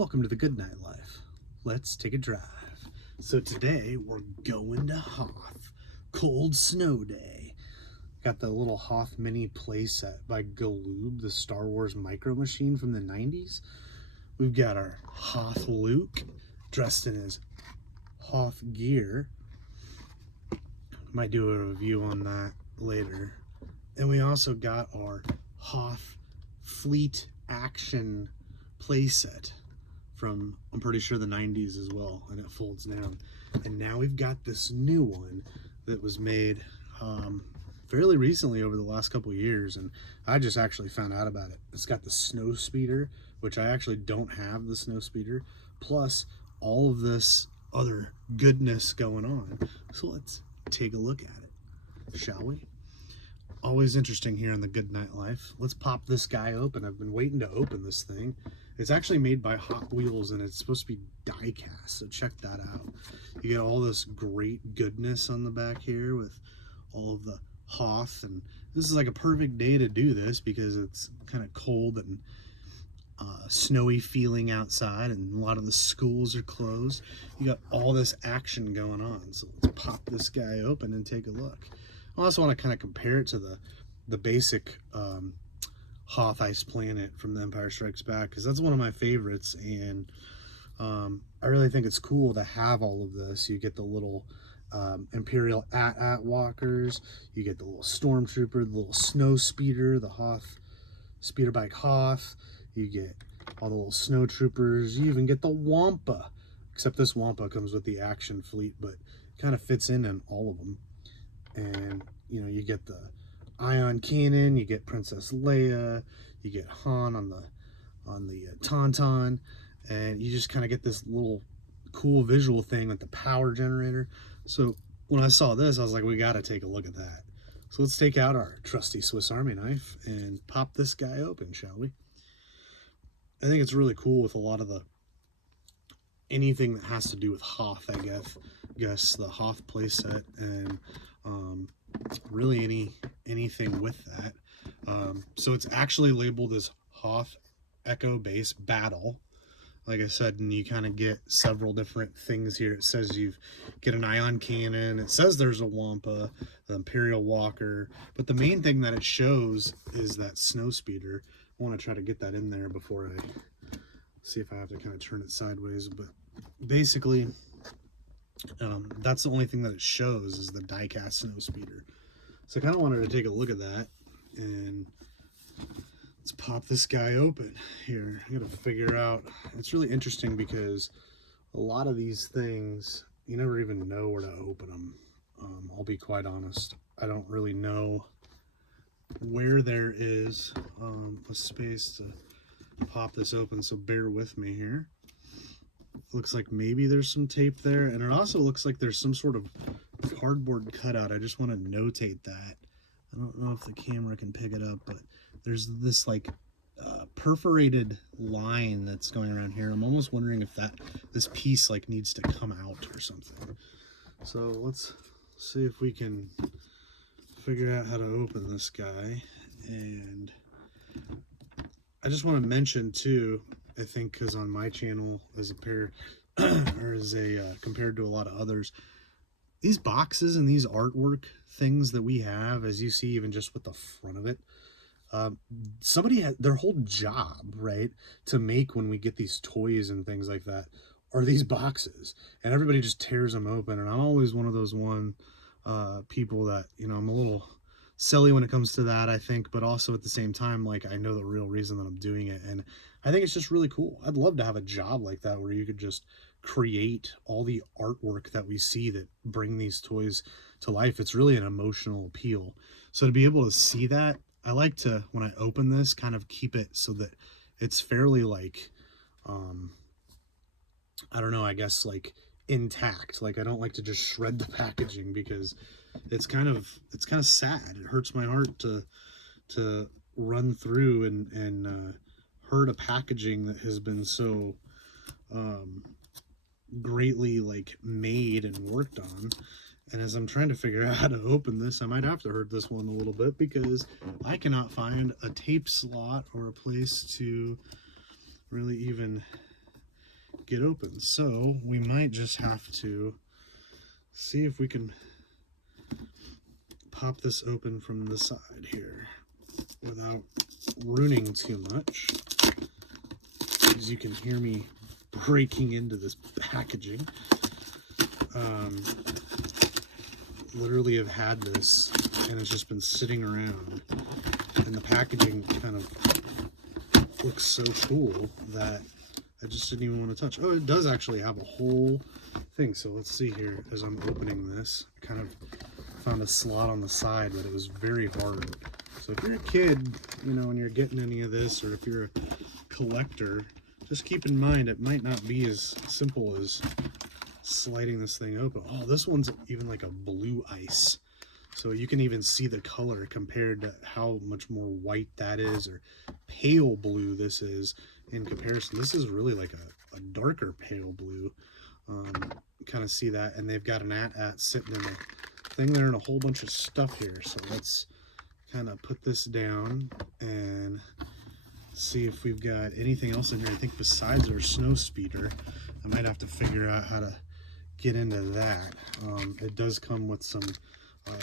Welcome to the Good Night Life. Let's take a drive. So today we're going to Hoth. Cold snow day. Got the little Hoth mini playset by Galoob, the Star Wars micro machine from the 90s. We've got our Hoth Luke dressed in his Hoth gear. Might do a review on that later. And we also got our Hoth Fleet Action playset from, I'm pretty sure, the 90s as well, and it folds down. And now we've got this new one that was made fairly recently, over the last couple of years, and I just actually found out about it. It's got the snow speeder, which I actually don't have the snow speeder, plus all of this other goodness going on. So let's take a look at it, shall we? Always interesting here in the Good Night Life. Let's pop this guy open. I've been waiting to open this thing. It's actually made by Hot Wheels, and it's supposed to be die cast, so check that out. You get all this great goodness on the back here with all of the Hoth, and this is like a perfect day to do this because it's kind of cold and snowy feeling outside, and a lot of the schools are closed. You got all this action going on, so let's pop this guy open and take a look. I also want to kind of compare it to the basic Hoth Ice Planet from The Empire Strikes Back, because that's one of my favorites, and I really think it's cool to have all of this. You get the little Imperial AT-AT walkers, you get the little Stormtrooper, the little Snow Speeder, the Hoth Speeder Bike Hoth, you get all the little Snow Troopers, you even get the Wampa, except this Wampa comes with the Action Fleet, but kind of fits in all of them. And you know, you get the ion cannon, you get Princess Leia, you get Han on the Tauntaun, and you just kind of get this little cool visual thing with the power generator. So when I saw this, I was like, we got to take a look at that. So let's take out our trusty Swiss Army knife and pop this guy open, shall we? I think it's really cool with a lot of anything that has to do with Hoth, I guess the Hoth playset, and really anything with that. So it's actually labeled as Hoth Echo Base Battle, like I said, and you kind of get several different things here. It says you get an ion cannon, it says there's a Wampa, the Imperial Walker, but the main thing that it shows is that snow speeder. I want to try to get that in there before I see if I have to kind of turn it sideways, but basically that's the only thing that it shows is the die-cast snow speeder. So I kind of wanted to take a look at that, and let's pop this guy open here. I gotta figure out, it's really interesting because a lot of these things you never even know where to open them. I'll be quite honest, I don't really know where there is a space to pop this open, so bear with me here. Looks like maybe there's some tape there, and it also looks like there's some sort of cardboard cutout. I just want to notate that. I don't know if the camera can pick it up, but there's this like perforated line that's going around here. I'm almost wondering if this piece like needs to come out or something. So let's see if we can figure out how to open this guy. And I just want to mention too, I think, because on my channel as a pair or as a compared to a lot of others, these boxes and these artwork things that we have, as you see even just with the front of it, somebody had their whole job, right, to make when we get these toys and things like that are these boxes, and everybody just tears them open. And I'm always one of those people that, you know, I'm a little silly when it comes to that, I think, but also at the same time, like, I know the real reason that I'm doing it, and I think it's just really cool. I'd love to have a job like that where you could just create all the artwork that we see that bring these toys to life. It's really an emotional appeal. So to be able to see that, I like to, when I open this, kind of keep it so that it's fairly like, I don't know, I guess like intact. Like, I don't like to just shred the packaging because it's kind of sad. It hurts my heart to run through and hurt a packaging that has been so greatly like made and worked on. And as I'm trying to figure out how to open this, I might have to hurt this one a little bit because I cannot find a tape slot or a place to really even get open. So we might just have to see if we can pop this open from the side here without ruining too much. As you can hear me breaking into this packaging. Literally have had this and it's just been sitting around, and the packaging kind of looks so cool that I just didn't even want to touch. Oh, it does actually have a whole thing. So let's see here as I'm opening this. I kind of found a slot on the side, but it was very hard. So if you're a kid, you know, and you're getting any of this, or if you're a collector, just keep in mind it might not be as simple as sliding this thing open. Oh, this one's even like a blue ice, so you can even see the color compared to how much more white that is, or pale blue this is in comparison. This is really like a darker pale blue. Kind of see that, and they've got an at sitting in a thing there and a whole bunch of stuff here. So let's kind of put this down and see if we've got anything else in here. I think besides our snow speeder, I might have to figure out how to get into that. It does come with some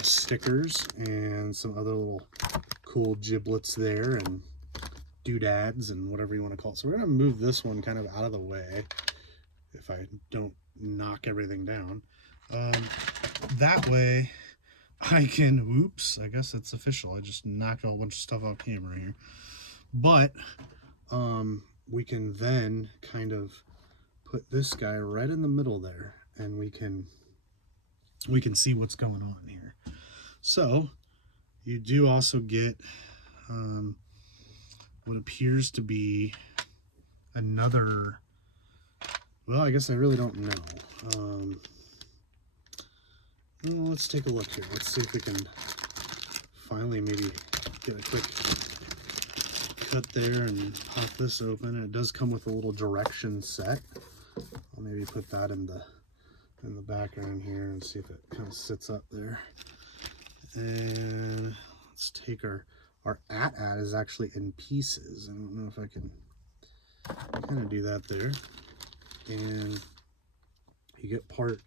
stickers and some other little cool giblets there and doodads and whatever you want to call it. So we're going to move this one kind of out of the way if I don't knock everything down. That way I can, oops, I guess it's official. I just knocked a whole bunch of stuff off camera here. But we can then kind of put this guy right in the middle there, and we can see what's going on here. So you do also get what appears to be another, well, I guess I really don't know. Well, let's take a look here. Let's see if we can finally maybe get a quick cut there and pop this open. And it does come with a little direction set. I'll maybe put that in the background here and see if it kind of sits up there. And let's take our at is actually in pieces. I don't know if I can kind of do that there. And you get part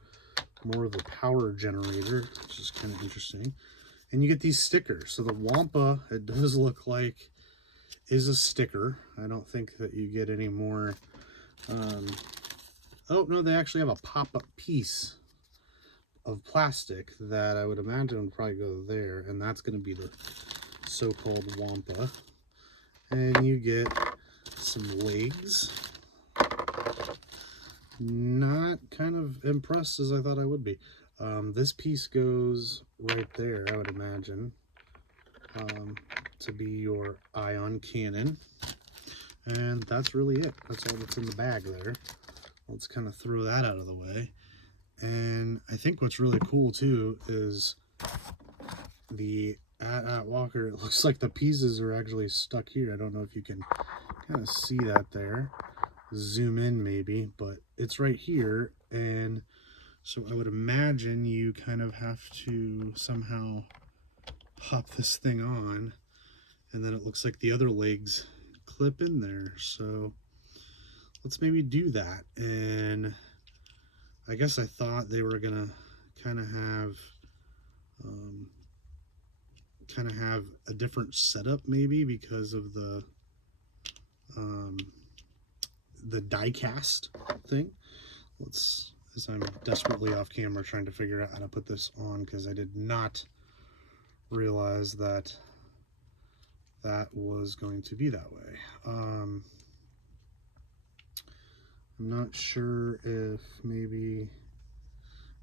more of the power generator, which is kind of interesting. And you get these stickers. So the Wampa, it does look like, is a sticker. I don't think that you get any more. Oh no, they actually have a pop-up piece of plastic that I would imagine would probably go there, and that's going to be the so-called Wampa. And you get some legs. Not kind of impressed as I thought I would be. This piece goes right there, I would imagine, to be your ion cannon. And that's really it. That's all that's in the bag there. Let's kind of throw that out of the way. And I think what's really cool too is the at Walker, it looks like the pieces are actually stuck here. I don't know if you can kind of see that there. Zoom in maybe, but it's right here. And so I would imagine you kind of have to somehow pop this thing on, and then it looks like the other legs clip in there. So let's maybe do that. And I guess I thought they were gonna kind of have a different setup maybe because of the die cast thing. Let's, as I'm desperately off camera trying to figure out how to put this on, because I did not realize that that was going to be that way. I'm not sure if maybe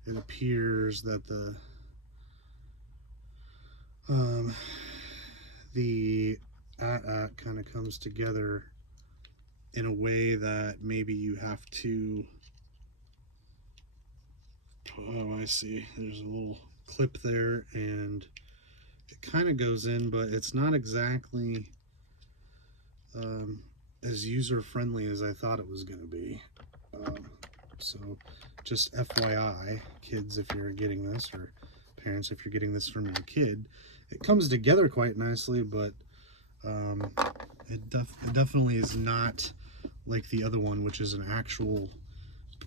it appears that the at kind of comes together in a way that maybe you have to, oh, I see, there's a little clip there and it kind of goes in, but it's not exactly as user-friendly as I thought it was going to be. So just FYI, kids, if you're getting this, or parents, if you're getting this from your kid, it comes together quite nicely, but it definitely is not like the other one, which is an actual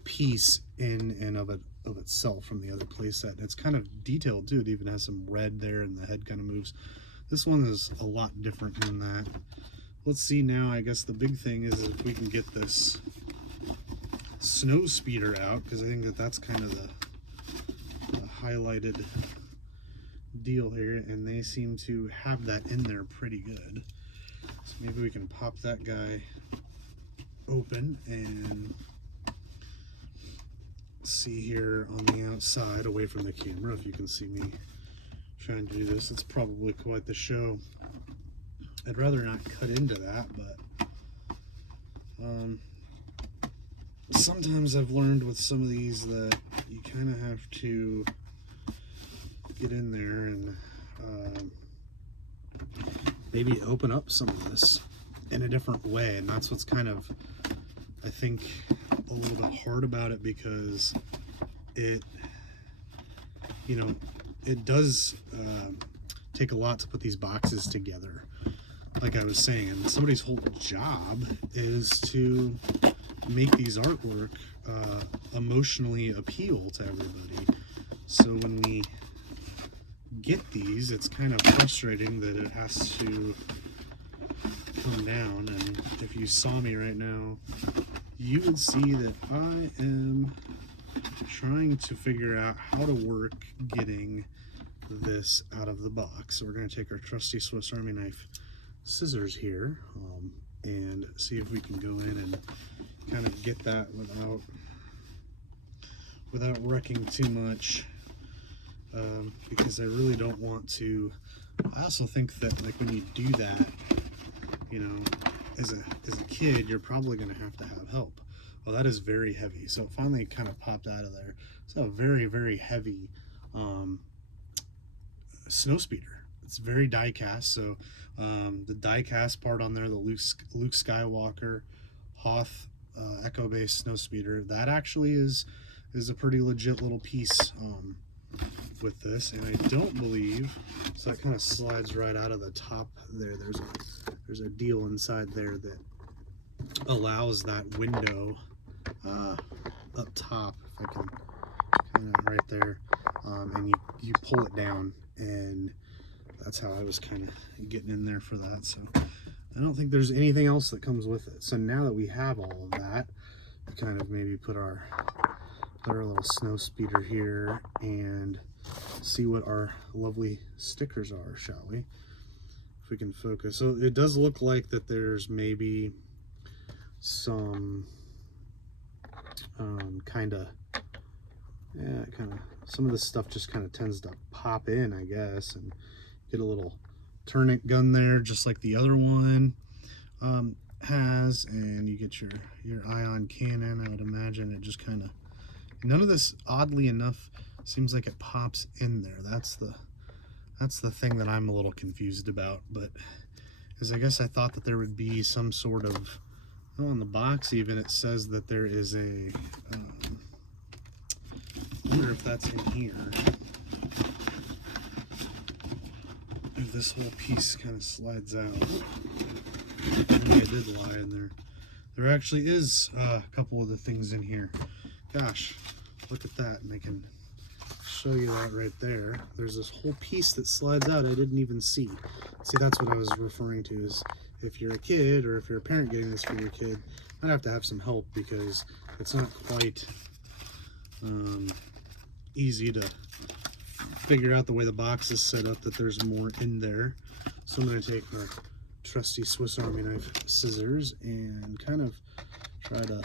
piece in and of itself from the other playset. It's kind of detailed too. It even has some red there, and the head kind of moves. This one is a lot different than that. Let's see now. I guess the big thing is if we can get this snow speeder out, because I think that that's kind of the highlighted deal here, and they seem to have that in there pretty good. So maybe we can pop that guy open and see here on the outside, away from the camera, if you can see me trying to do this. It's probably quite the show. I'd rather not cut into that, but sometimes I've learned with some of these that you kind of have to get in there and maybe open up some of this in a different way. And that's what's kind of, I think, a little bit hard about it, because it, you know, it does take a lot to put these boxes together. Like I was saying, and somebody's whole job is to make these artwork emotionally appeal to everybody. So when we get these, it's kind of frustrating that it has to come down. And if you saw me right now, you would see that I am trying to figure out how to work getting this out of the box. So we're going to take our trusty Swiss Army knife scissors here and see if we can go in and kind of get that without wrecking too much, because I really don't want to. I also think that, like, when you do that, you know, as a kid, you're probably going to have help. Well, that is very heavy. So it finally kind of popped out of there. So a very, very heavy snow speeder. It's very die cast. So the die cast part on there, the Luke Skywalker Hoth Echo based snow speeder, that actually is a pretty legit little piece with this. And I don't believe, so that kind of slides right out of the top there. There's a deal inside there that allows that window up top, if I can kind of right there, and you pull it down, and that's how I was kind of getting in there for that. So I don't think there's anything else that comes with it. So now that we have all of that, we kind of maybe put our little snow speeder here and see what our lovely stickers are, shall we? If we can focus. So it does look like that there's maybe some kind of some of this stuff just kind of tends to pop in, I guess, and get a little turnip gun there, just like the other one has, and you get your ion cannon. I would imagine it just kind of, none of this, oddly enough, seems like it pops in there. That's the thing that I'm a little confused about. But because I guess I thought that there would be some sort of, oh, on the box even it says that there is a I wonder if that's in here, if this whole piece kind of slides out. Maybe I did lie in there. There actually is a couple of the things in here. Gosh, look at that, and I can show you that right there. There's this whole piece that slides out I didn't even see. See, that's what I was referring to, is if you're a kid, or if you're a parent getting this for your kid, you might have to have some help, because it's not quite easy to figure out the way the box is set up that there's more in there. So I'm going to take our trusty Swiss Army knife scissors and kind of try to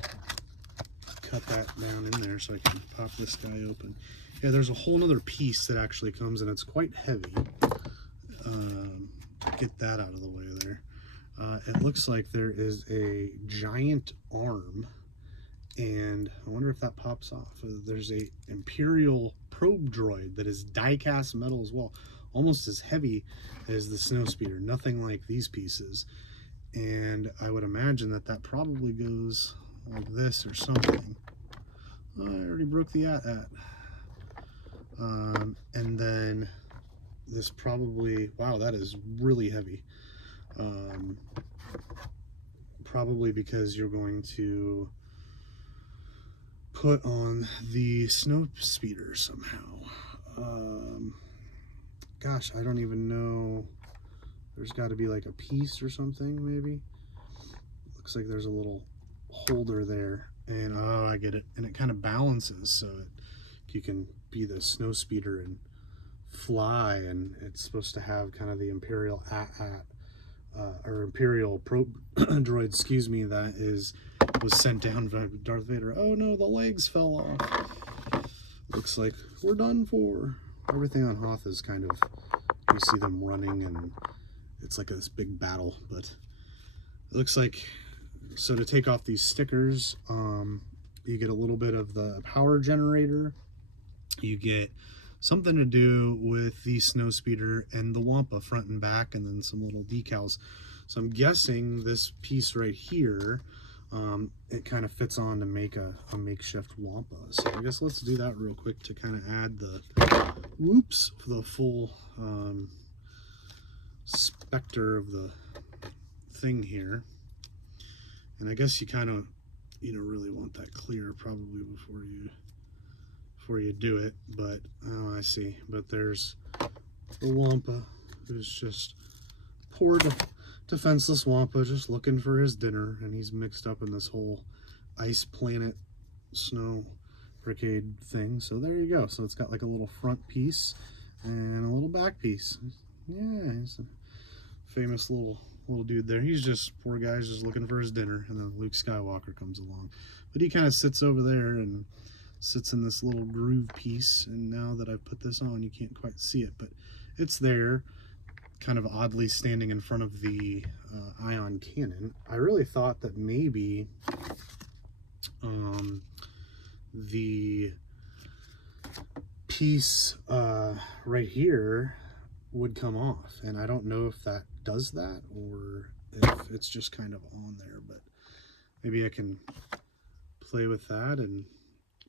cut that down in there so I can pop this guy open. Yeah, there's a whole nother piece that actually comes, and it's quite heavy. Get that out of the way there. It looks like there is a giant arm, and I wonder if that pops off. There's a Imperial probe droid that is die-cast metal as well, almost as heavy as the snow speeder, nothing like these pieces. And I would imagine that that probably goes like this or something. Oh, I already broke the at. And then this probably, wow, that is really heavy. Probably because you're going to put on the snow speeder somehow. Gosh, I don't even know. There's got to be like a piece or something, maybe. Looks like there's a little holder there, and oh, I get it. And it kind of balances, so you can be the snow speeder and fly, and it's supposed to have kind of the Imperial or Imperial probe droid, excuse me, that was sent down by Darth Vader. Oh no, the legs fell off. Looks like we're done for. Everything on Hoth is kind of, you see them running, and it's like this big battle. But it looks like, so to take off these stickers, you get a little bit of the power generator. You get something to do with the snow speeder and the Wampa front and back, and then some little decals. So I'm guessing this piece right here, it kind of fits on to make a makeshift Wampa. So I guess let's do that real quick to kind of add the, whoops, the full specter of the thing here. And I guess you kind of, really want that clear probably before you do it. But oh, I see. But there's the Wampa, who's just poor defenseless Wampa, just looking for his dinner, and he's mixed up in this whole ice planet snow brigade thing. So there you go. So it's got like a little front piece and a little back piece. Yeah, he's a famous little dude there. He's just, poor guy's just looking for his dinner, and then Luke Skywalker comes along. But he kind of sits over there and sits in this little groove piece, and now that I've put this on, you can't quite see it, but it's there, kind of oddly standing in front of the ion cannon. I really thought that maybe the piece right here would come off, and I don't know if that does that or if it's just kind of on there, but maybe I can play with that and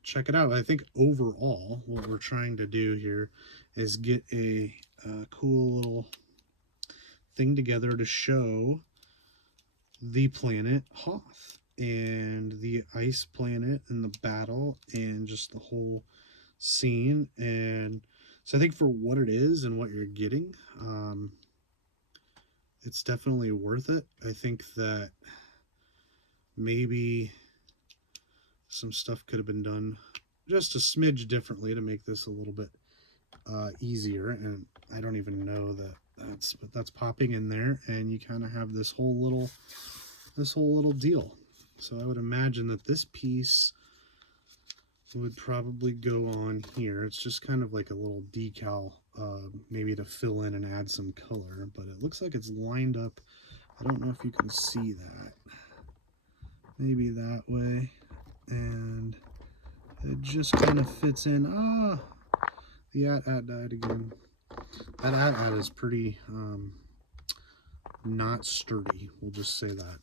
check it out. I think overall what we're trying to do here is get a cool little thing together to show the planet Hoth and the ice planet and the battle and just the whole scene. And so I think for what it is and what you're getting, it's definitely worth it. I think that maybe some stuff could have been done just a smidge differently to make this a little bit easier, and I don't even know that that's popping in there, and you kind of have this whole little deal. So I would imagine that this piece would probably go on here. It's just kind of like a little decal, maybe to fill in and add some color, but it looks like it's lined up. I don't know if you can see that. Maybe that way, and it just kind of fits in. Ah, the at died again. That at is pretty not sturdy, we'll just say that.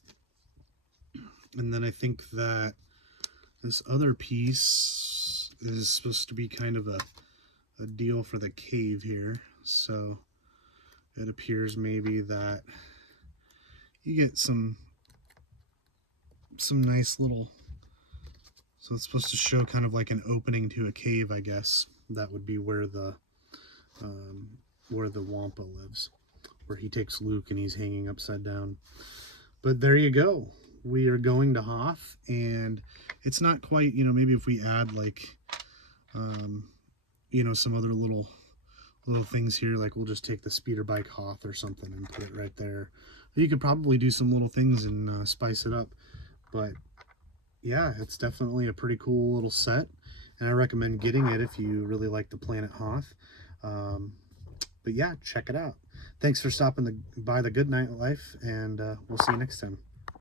And then I think that this other piece is supposed to be kind of a deal for the cave here. So it appears maybe that you get some nice little, so it's supposed to show kind of like an opening to a cave, I guess. That would be where the Wampa lives, where he takes Luke and he's hanging upside down. But there you go. We are going to Hoth, and it's not quite, maybe if we add like, some other little things here, like we'll just take the speeder bike Hoth or something and put it right there. You could probably do some little things and spice it up. But yeah, it's definitely a pretty cool little set, and I recommend getting it if you really like the Planet Hoth. But yeah, check it out. Thanks for stopping by the Good Night Life, and we'll see you next time.